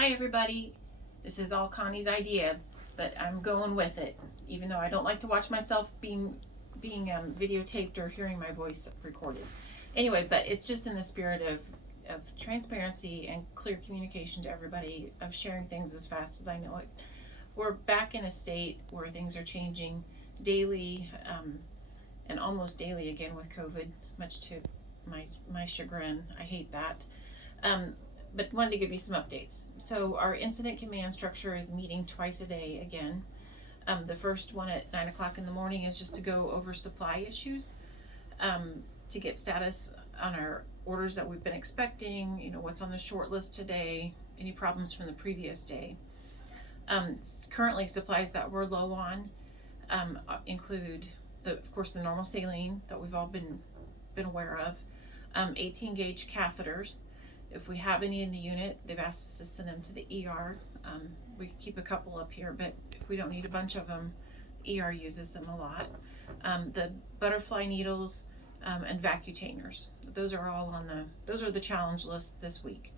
Hi everybody, this is all Connie's idea, but I'm going with it, even though I don't like to watch myself being videotaped or hearing my voice recorded. Anyway, but it's just in the spirit of transparency and clear communication to everybody, of sharing things as fast as I know it. We're back in a state where things are changing daily, and almost daily again with COVID, much to my chagrin. I hate that. Um, but wanted to give you some updates. So our incident command structure is meeting twice a day again. The first one at 9 o'clock in the morning is just to go over supply issues, to get status on our orders that we've been expecting, what's on the short list today, any problems from the previous day. Currently supplies that we're low on include of course the normal saline that we've all been aware of, 18 gauge catheters. If we have any in the unit, they've asked us to send them to the ER. We could keep a couple up here, but if we don't need a bunch of them, ER uses them a lot. The butterfly needles and Vacutainers. Those are all those are the challenge list this week.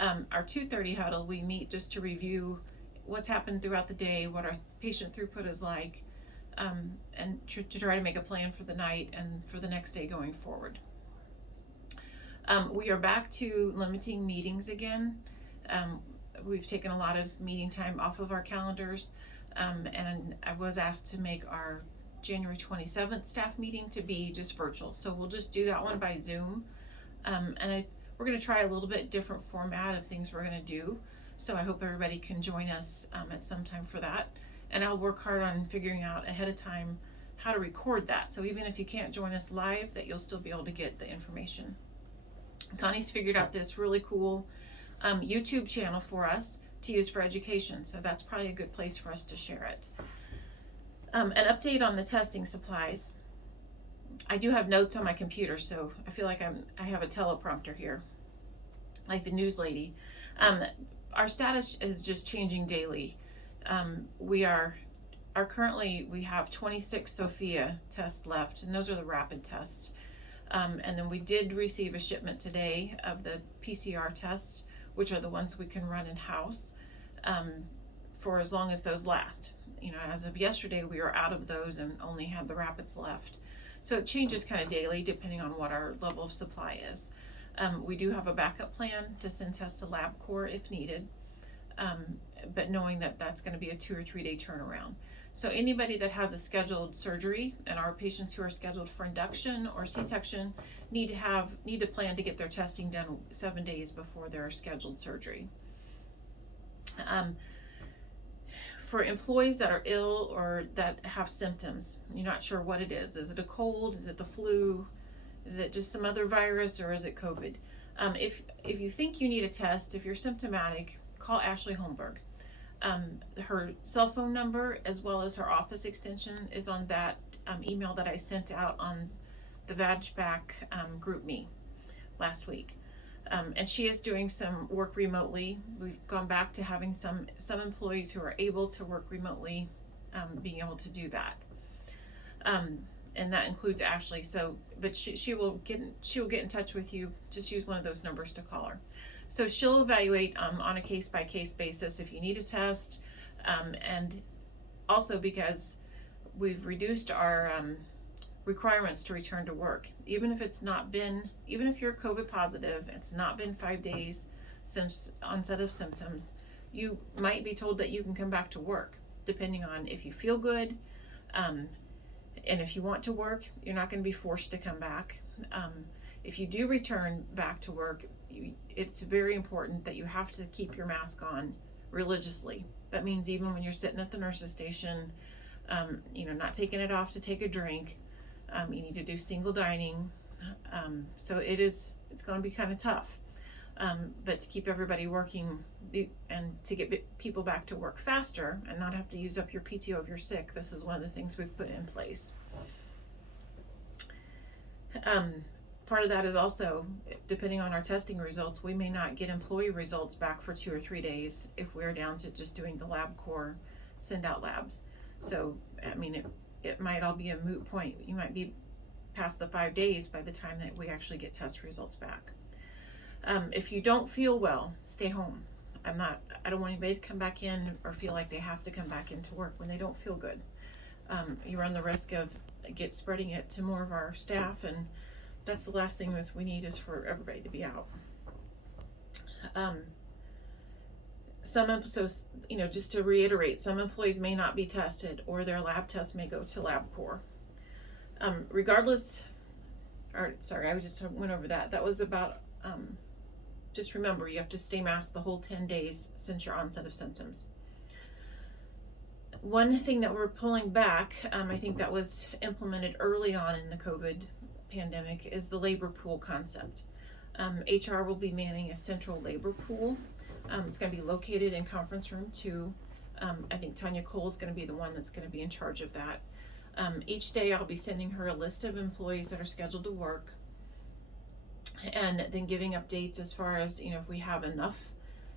Our 2:30 huddle, we meet just to review what's happened throughout the day, what our patient throughput is like, and to try to make a plan for the night and for the next day going forward. We are back to limiting meetings again. We've taken a lot of meeting time off of our calendars, and I was asked to make our January 27th staff meeting to be just virtual. So we'll just do that one by Zoom. We're going to try a little bit different format of things we're going to do. So I hope everybody can join us at some time for that. And I'll work hard on figuring out ahead of time how to record that. So even if you can't join us live, that you'll still be able to get the information. Connie's figured out this really cool YouTube channel for us to use for education, so that's probably a good place for us to share it. An update on the testing supplies. I do have notes on my computer, so I feel like I have a teleprompter here, like the news lady. Our status is just changing daily. We have 26 Sofia tests left, and those are the rapid tests. And then we did receive a shipment today of the PCR tests, which are the ones we can run in-house for as long as those last. As of yesterday, we were out of those and only had the rapids left. So it changes kind of daily depending on what our level of supply is. We do have a backup plan to send tests to LabCorp if needed, but knowing that that's going to be a 2 or 3 day turnaround. So anybody that has a scheduled surgery, and our patients who are scheduled for induction or C-section need to plan to get their testing done 7 days before their scheduled surgery. For employees that are ill or that have symptoms, you're not sure what it is. Is it a cold? Is it the flu? Is it just some other virus, or is it COVID? If you think you need a test, if you're symptomatic, call Ashley Holmberg. Her cell phone number as well as her office extension is on that email that I sent out on the VAGPAC group me last week. And she is doing some work remotely. We've gone back to having some employees who are able to work remotely, being able to do that. And that includes Ashley. But she will get in touch with you. Just use one of those numbers to call her. So she'll evaluate on a case-by-case basis if you need a test, and also because we've reduced our requirements to return to work. Even if you're COVID positive, it's not been 5 days since onset of symptoms, you might be told that you can come back to work, depending on if you feel good, and if you want to work, you're not going to be forced to come back. If you do return back to work, it's very important that you have to keep your mask on religiously. That means even when you're sitting at the nurse's station, not taking it off to take a drink. You need to do single dining. So it's going to be kind of tough. But to keep everybody working and to get people back to work faster and not have to use up your PTO if you're sick, this is one of the things we've put in place. Part of that is also, depending on our testing results, we may not get employee results back for 2 or 3 days if we're down to just doing the LabCorp send out labs. So, it might all be a moot point. You might be past the 5 days by the time that we actually get test results back. If you don't feel well, stay home. I don't want anybody to come back in or feel like they have to come back into work when they don't feel good. You run the risk of spreading it to more of our staff, and that's the last thing we need is for everybody to be out. Just to reiterate, some employees may not be tested, or their lab tests may go to LabCorp. I just went over that. That was about, just remember, you have to stay masked the whole 10 days since your onset of symptoms. One thing that we're pulling back, I think that was implemented early on in the COVID pandemic, is the labor pool concept. HR will be manning a central labor pool. It's going to be located in conference room 2. I think Tanya Cole is going to be the one that's going to be in charge of that. Each day I'll be sending her a list of employees that are scheduled to work, and then giving updates as far as, if we have enough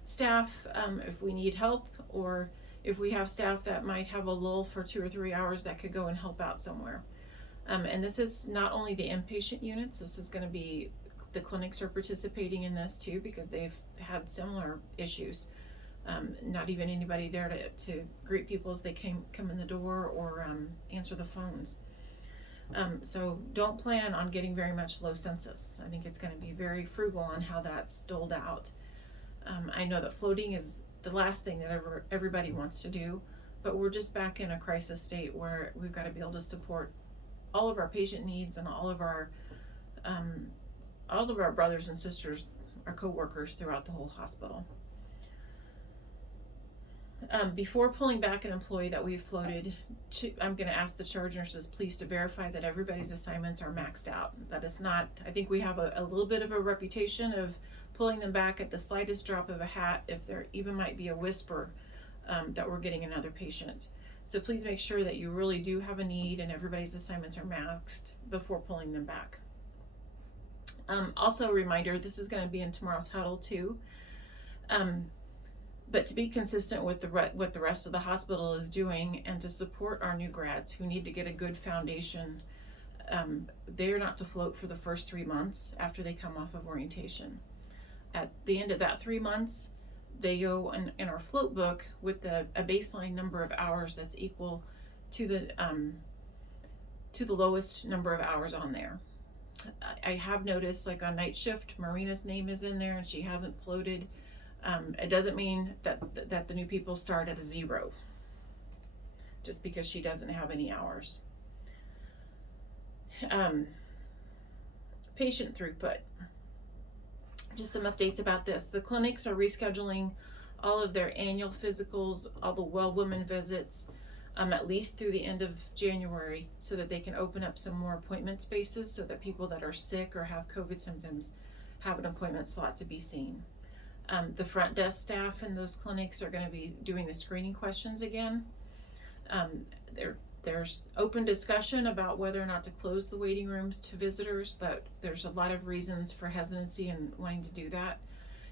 staff, if we need help, or if we have staff that might have a lull for 2 or 3 hours that could go and help out somewhere. And this is not only the inpatient units, this is going to be the clinics are participating in this too, because they've had similar issues. Not even anybody there to greet people as they come in the door, or answer the phones. So don't plan on getting very much low census. I think it's going to be very frugal on how that's doled out. I know that floating is the last thing that everybody wants to do, but we're just back in a crisis state where we've got to be able to support all of our patient needs and all of our brothers and sisters, our co-workers throughout the whole hospital. Before pulling back an employee that we've floated, I'm going to ask the charge nurses please to verify that everybody's assignments are maxed out. That is not, I think we have a little bit of a reputation of pulling them back at the slightest drop of a hat, if there even might be a whisper that we're getting another patient. So please make sure that you really do have a need and everybody's assignments are maxed before pulling them back. Also a reminder, this is going to be in tomorrow's huddle too. But to be consistent with what the rest of the hospital is doing, and to support our new grads who need to get a good foundation, they are not to float for the first 3 months after they come off of orientation. At the end of that 3 months, they go in our float book with a baseline number of hours that's equal to the lowest number of hours on there. I have noticed, like on night shift, Marina's name is in there and she hasn't floated. It doesn't mean that the new people start at a 0, just because she doesn't have any hours. Patient throughput. Just some updates about this. The clinics are rescheduling all of their annual physicals, all the well woman visits, at least through the end of January, so that they can open up some more appointment spaces, so that people that are sick or have COVID symptoms have an appointment slot to be seen. The front desk staff in those clinics are going to be doing the screening questions again. There's open discussion about whether or not to close the waiting rooms to visitors, but there's a lot of reasons for hesitancy and wanting to do that.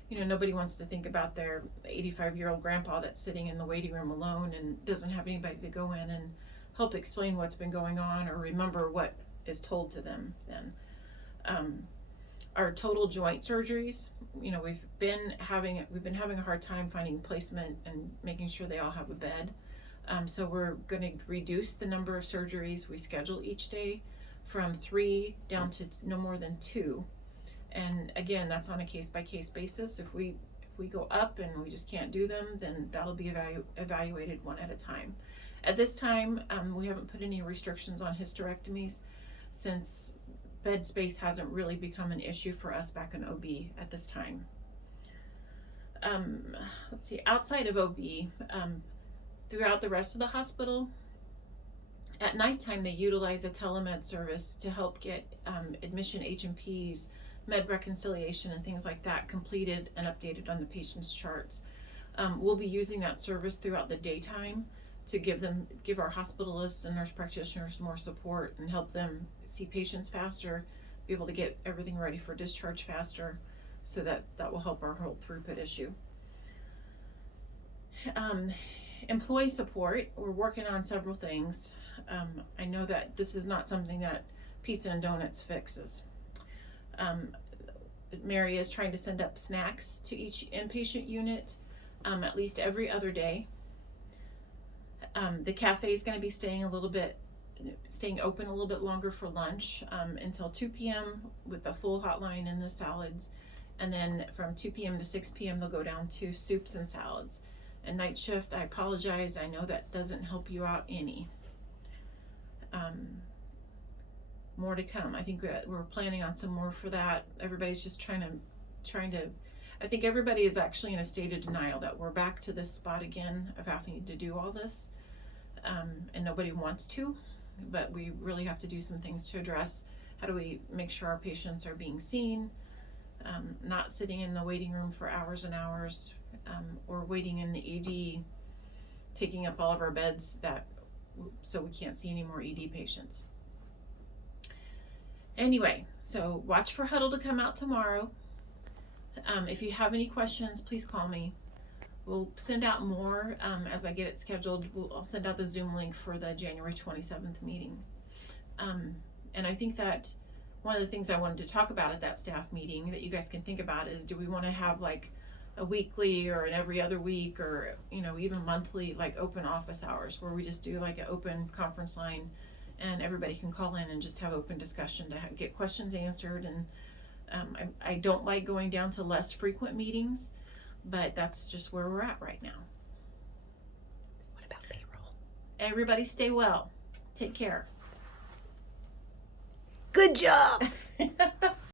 Nobody wants to think about their 85-year-old grandpa that's sitting in the waiting room alone and doesn't have anybody to go in and help explain what's been going on or remember what is told to them then. Our total joint surgeries, we've been having a hard time finding placement and making sure they all have a bed. So we're going to reduce the number of surgeries we schedule each day from 3 down to no more than 2. And again, that's on a case-by-case basis. If we go up and we just can't do them, then that'll be evaluated one at a time. At this time, we haven't put any restrictions on hysterectomies, since bed space hasn't really become an issue for us back in OB at this time. Let's see, outside of OB, throughout the rest of the hospital, at nighttime they utilize a telemed service to help get admission H&Ps, med reconciliation, and things like that completed and updated on the patient's charts. We'll be using that service throughout the daytime to give our hospitalists and nurse practitioners more support and help them see patients faster, be able to get everything ready for discharge faster, so that will help our whole throughput issue. Employee support, we're working on several things. I know that this is not something that Pizza and Donuts fixes. Mary is trying to send up snacks to each inpatient unit. at least every other day. The cafe is going to be staying open a little bit longer for lunch, until 2 p.m. with the full hotline and the salads. And then from 2 p.m. to 6 p.m. they'll go down to soups and salads. And night shift, I apologize, I know that doesn't help you out any. More to come. I think that we're planning on some more for that. Everybody's just trying to, I think everybody is actually in a state of denial that we're back to this spot again of having to do all this. And nobody wants to, but we really have to do some things to address how do we make sure our patients are being seen, not sitting in the waiting room for hours and hours, or waiting in the ED, taking up all of our beds so we can't see any more ED patients. Anyway, so watch for Huddle to come out tomorrow. If you have any questions, please call me. We'll send out more as I get it scheduled. I'll send out the Zoom link for the January 27th meeting. And I think that one of the things I wanted to talk about at that staff meeting that you guys can think about is, do we want to have like a weekly or an every other week, or even monthly, like open office hours where we just do like an open conference line and everybody can call in and just have open discussion to get questions answered. And I don't like going down to less frequent meetings, but that's just where we're at right now. What about payroll? Everybody stay well. Take care. Good job.